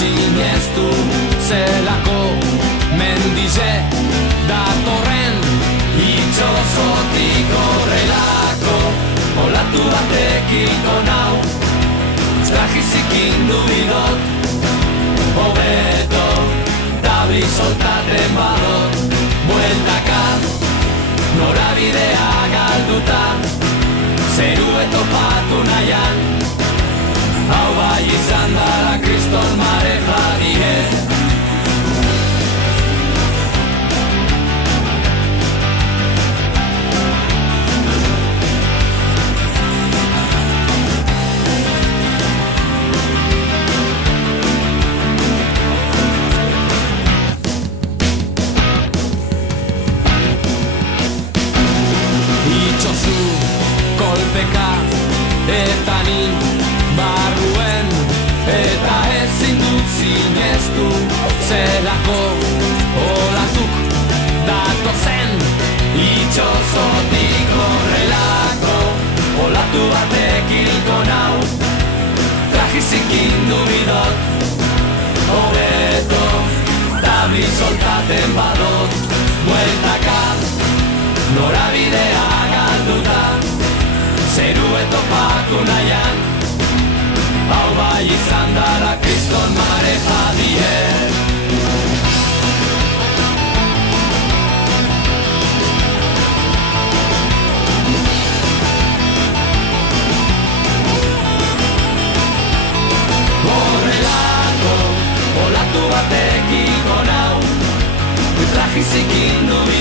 sinestu zelako mendize datorren itxosotik horrelako olatu batekiko nau trajizikin duidot hobeto tabi soltaten badot bueltaka norabidea galduta zeru etopatu nahian hau bai izan dara kriston mareja die kolpeka eta ni barruen eta ezin dut sinestu zelako olatuk datozen itxosotik horrelako olatu batek hilko nau trajizikin dubidot hobeto tabli soltaten badot bueltaka norabidea galduta zeru etopatu nahian hau bai izan dara kriston mareja die horrelako olatu batekiko nau trajizikin dubi